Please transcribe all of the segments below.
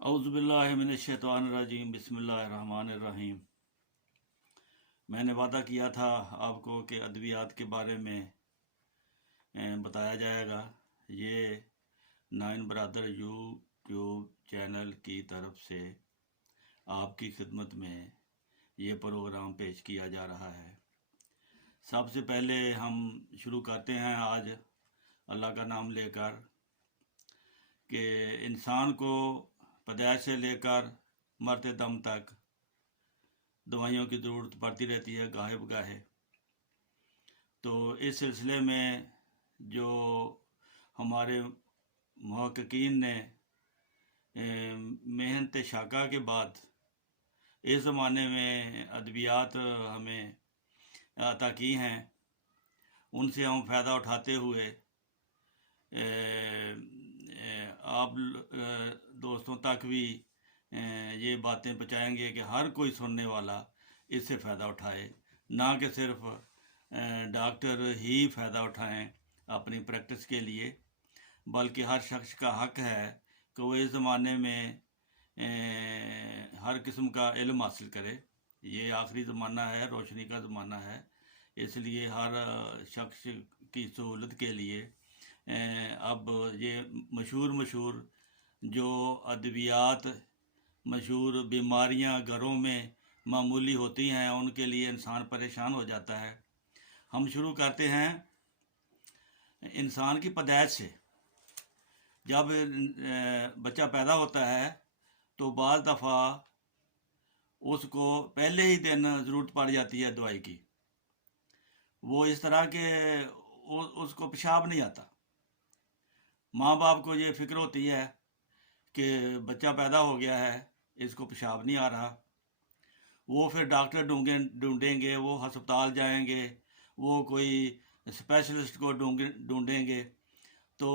औज़ुबिल्लाहि मिनश्शैतानिर्रजीम बिस्मिल्लाहिर्रहमानिर्रहीम। मैंने वादा किया था आपको कि अद्वियात के बारे में बताया जाएगा। ये नाइन ब्रदर यूट्यूब चैनल की तरफ से आपकी खिदमत में ये प्रोग्राम पेश किया जा रहा है। सबसे पहले हम शुरू करते हैं आज अल्लाह का नाम लेकर कि इंसान को पैदाइश से लेकर मरते दम तक दवाइयों की ज़रूरत पड़ती रहती है गाहे बगाहे। तो इस सिलसिले में जो हमारे मुहक्किकीन ने मेहनत शाका के बाद इस ज़माने में अद्वियात हमें अता की हैं, उनसे हम फ़ायदा उठाते हुए आप दोस्तों तक भी ये बातें पहुँचाएंगे कि हर कोई सुनने वाला इससे फ़ायदा उठाए, ना कि सिर्फ डॉक्टर ही फ़ायदा उठाएं अपनी प्रैक्टिस के लिए, बल्कि हर शख्स का हक है कि वो इस ज़माने में हर किस्म का इल्म हासिल करे। ये आखिरी ज़माना है, रोशनी का ज़माना है, इसलिए हर शख्स की सहूलत के लिए अब ये मशहूर जो अद्वियात, मशहूर बीमारियां घरों में मामूली होती हैं, उनके लिए इंसान परेशान हो जाता है। हम शुरू करते हैं इंसान की पैदाइश से। जब बच्चा पैदा होता है तो बाज़ दफ़ा उसको पहले ही दिन ज़रूरत पड़ जाती है दवाई की। वो इस तरह के उसको पेशाब नहीं आता। माँ बाप को ये फ़िक्र होती है कि बच्चा पैदा हो गया है, इसको पेशाब नहीं आ रहा। वो फिर डॉक्टर ढूंढेंगे, वो हस्पताल जाएंगे, वो कोई स्पेशलिस्ट को ढूंढेंगे। तो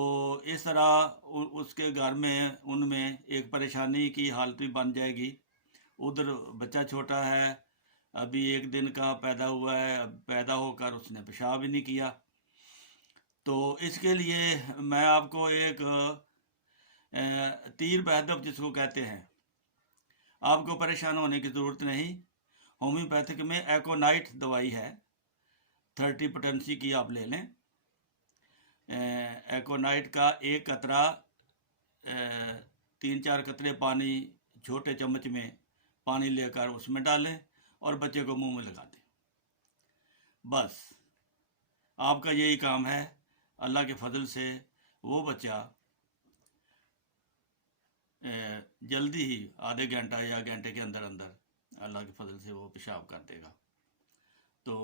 इस तरह उसके घर में उनमें एक परेशानी की हालत भी बन जाएगी। उधर बच्चा छोटा है, अभी 1 दिन का पैदा हुआ है, पैदा होकर उसने पेशाब ही नहीं किया। तो इसके लिए मैं आपको एक तीर बहदब जिसको कहते हैं, आपको परेशान होने की ज़रूरत नहीं। होम्योपैथिक में एकोनाइट दवाई है, 30 पोटेंसी की आप ले लें। एकोनाइट का 1 कतरा 3-4 कतरे पानी छोटे चम्मच में पानी लेकर उसमें डालें और बच्चे को मुंह में लगा दें। बस आपका यही काम है। अल्लाह के फजल से वो बच्चा जल्दी ही आधे घंटा या घंटे के अंदर अंदर अल्लाह के फजल से वो पेशाब कर देगा। तो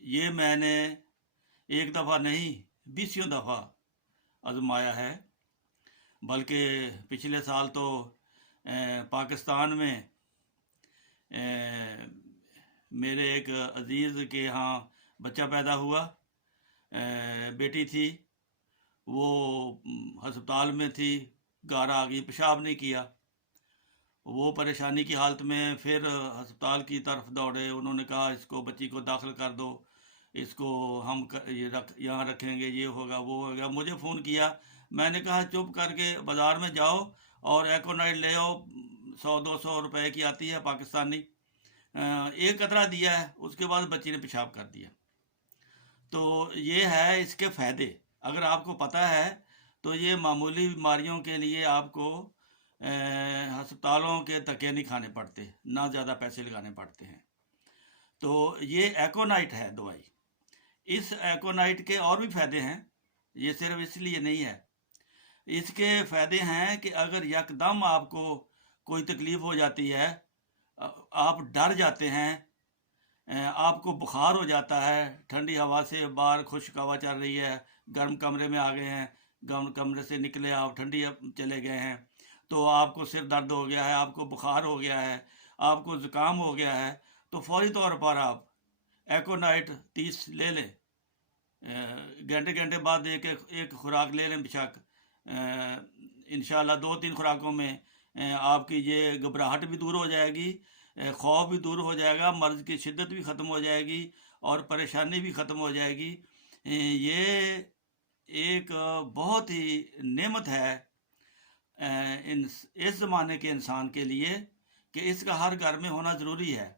ये मैंने एक दफ़ा नहीं 20 दफ़ा आजमाया है। बल्कि पिछले साल तो पाकिस्तान में मेरे एक अजीज़ के यहाँ बच्चा पैदा हुआ, बेटी थी, वो हस्पताल में थी, घर आ गई, पेशाब नहीं किया। वो परेशानी की हालत में फिर हस्पताल की तरफ दौड़े। उन्होंने कहा इसको, बच्ची को दाखिल कर दो, इसको हम यहाँ रखेंगे, ये होगा वो होगा। मुझे फ़ोन किया, मैंने कहा चुप करके बाज़ार में जाओ और एकोनाइट ले आओ, 100-200 रुपए की आती है पाकिस्तानी। 1 कतरा दिया है, उसके बाद बच्ची ने पेशाब कर दिया। तो ये है इसके फ़ायदे। अगर आपको पता है तो ये मामूली बीमारियों के लिए आपको हस्पतालों के धक्के नहीं खाने पड़ते, ना ज़्यादा पैसे लगाने पड़ते हैं। तो ये एकोनाइट है दवाई। इस एकोनाइट के और भी फ़ायदे हैं, ये सिर्फ इसलिए नहीं है। इसके फ़ायदे हैं कि अगर यकदम आपको कोई तकलीफ़ हो जाती है, आप डर जाते हैं, आपको बुखार हो जाता है, ठंडी हवा से बाहर खुश्क हवा चल रही है, गर्म कमरे में आ गए हैं, गर्म कमरे से निकले आप ठंडी चले गए हैं, तो आपको सिर दर्द हो गया है, आपको बुखार हो गया है, आपको ज़ुकाम हो गया है, तो फौरी तौर पर आप एकोनाइट 30 ले लें। घंटे बाद एक खुराक ले लें बेशक। इंशाल्लाह 2-3 खुराकों में आपकी ये घबराहट भी दूर हो जाएगी, खौफ भी दूर हो जाएगा, मर्ज़ की शिद्दत भी ख़त्म हो जाएगी और परेशानी भी ख़त्म हो जाएगी। ये एक बहुत ही नेमत है اس زمانے کے انسان کے لیے کہ اس کا ہر گھر میں ہونا ضروری ہے،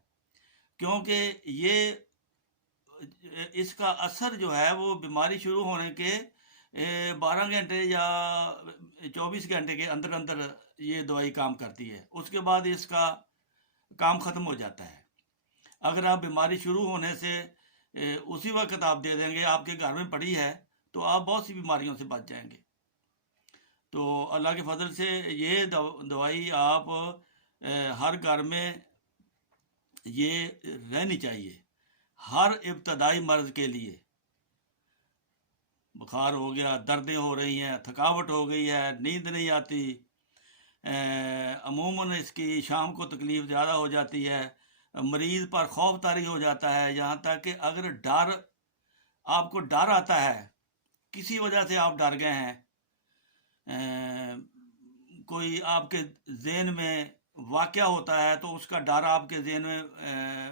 کیونکہ یہ اس کا اثر جو ہے وہ بیماری شروع ہونے کے 12 گھنٹے یا 24 گھنٹے کے اندر اندر یہ دوائی کام کرتی ہے، اس کے بعد اس کا کام ختم ہو جاتا ہے۔ اگر آپ بیماری شروع ہونے سے اسی وقت آپ دے دیں گے، آپ کے گھر میں پڑی ہے، تو آپ بہت سی بیماریوں سے بچ جائیں گے۔ تو اللہ کے فضل سے یہ دوائی آپ ہر گھر میں یہ رہنی چاہیے، ہر ابتدائی مرض کے لیے۔ بخار ہو گیا، دردیں ہو رہی ہیں، تھکاوٹ ہو گئی ہے، نیند نہیں آتی، عموماً اس کی شام کو تکلیف زیادہ ہو جاتی ہے، مریض پر خوف طاری ہو جاتا ہے، یہاں تک کہ اگر آپ کو ڈر آتا ہے، کسی وجہ سے آپ ڈر گئے ہیں، کوئی آپ کے ذہن میں واقعہ ہوتا ہے تو اس کا ڈر آپ کے ذہن میں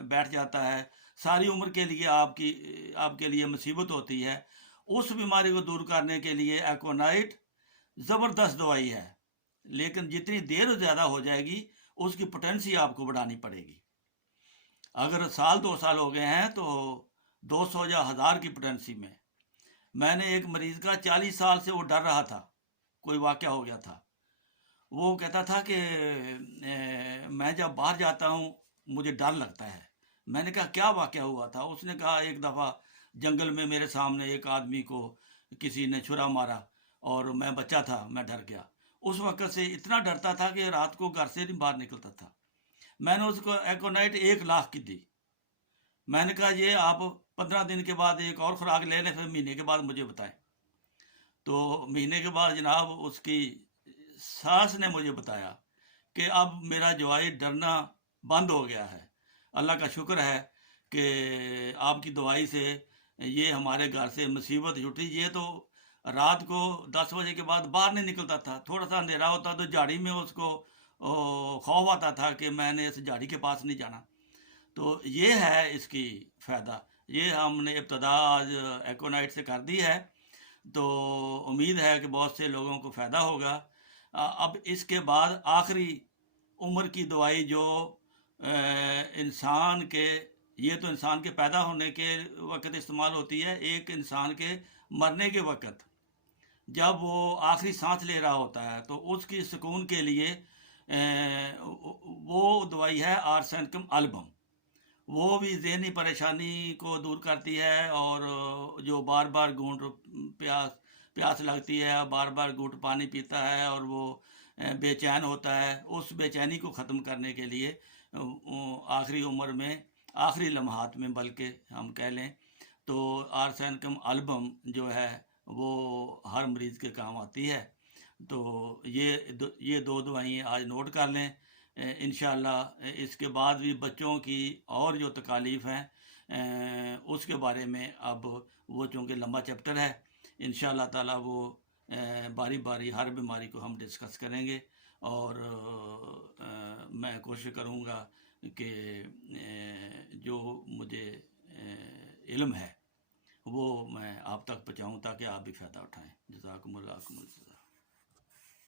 بیٹھ جاتا ہے، ساری عمر کے لیے آپ کے لیے مصیبت ہوتی ہے۔ اس بیماری کو دور کرنے کے لیے ایکونائٹ زبردست دوائی ہے، لیکن جتنی دیر زیادہ ہو جائے گی اس کی پوٹینسی آپ کو بڑھانی پڑے گی۔ اگر 1-2 سال ہو گئے ہیں تو 200 یا 1000 کی پوٹینسی میں نے ایک مریض کا 40 سال سے وہ ڈر رہا تھا، کوئی واقعہ ہو گیا تھا، وہ کہتا تھا کہ میں جب باہر جاتا ہوں مجھے ڈر لگتا ہے۔ میں نے کہا کیا واقعہ ہوا تھا؟ اس نے کہا ایک دفعہ جنگل میں میرے سامنے ایک آدمی کو کسی نے چھرا مارا اور میں بچہ تھا، میں ڈر گیا۔ اس وقت سے اتنا ڈرتا تھا کہ رات کو گھر سے نہیں باہر نکلتا تھا۔ میں نے اس کو ایکونائٹ 1,00,000 کی دی۔ میں نے کہا یہ آپ 15 دن کے بعد ایک اور خوراک لے لیں، پھر مہینے کے بعد مجھے بتائیں۔ تو مہینے کے بعد جناب اس کی ساس نے مجھے بتایا کہ اب میرا جوائی ڈرنا بند ہو گیا ہے۔ اللہ کا شکر ہے کہ آپ کی دوائی سے یہ ہمارے گھر سے مصیبت چھٹی۔ یہ تو رات کو 10 بجے کے بعد باہر نہیں نکلتا تھا، تھوڑا سا اندھیرا ہوتا تو جھاڑی میں اس کو خوف آتا تھا کہ میں نے اس جھاڑی کے پاس نہیں جانا۔ تو یہ ہے اس کی فائدہ، یہ ہم نے ابتدا آج ایکونائٹ سے کر دی ہے، تو امید ہے کہ بہت سے لوگوں کو فائدہ ہوگا۔ اب اس کے بعد آخری عمر کی دوائی جو انسان کے، یہ تو انسان کے پیدا ہونے کے وقت استعمال ہوتی ہے، ایک انسان کے مرنے کے وقت جب وہ آخری سانس لے رہا ہوتا ہے تو اس کی سکون کے لیے وہ دوائی ہے آرسینکم البم۔ وہ بھی ذہنی پریشانی کو دور کرتی ہے، اور جو بار بار گھونٹ پیاس لگتی ہے، بار بار گھونٹ پانی پیتا ہے اور وہ بے چین ہوتا ہے، اس بے چینی کو ختم کرنے کے لیے آخری عمر میں، آخری لمحات میں بلکہ ہم کہہ لیں تو آرسینکم البم جو ہے وہ ہر مریض کے کام آتی ہے۔ تو یہ 2 دوائیں آج نوٹ کر لیں۔ انشاءاللہ اس کے بعد بھی بچوں کی اور جو تکالیف ہیں اس کے بارے میں اب وہ چونکہ لمبا چیپٹر ہے، انشاءاللہ تعالیٰ وہ باری باری ہر بیماری کو ہم ڈسکس کریں گے، اور میں کوشش کروں گا کہ جو مجھے علم ہے وہ میں آپ تک پہنچاؤں تاکہ آپ بھی فائدہ اٹھائیں۔ جزاکم اللہ۔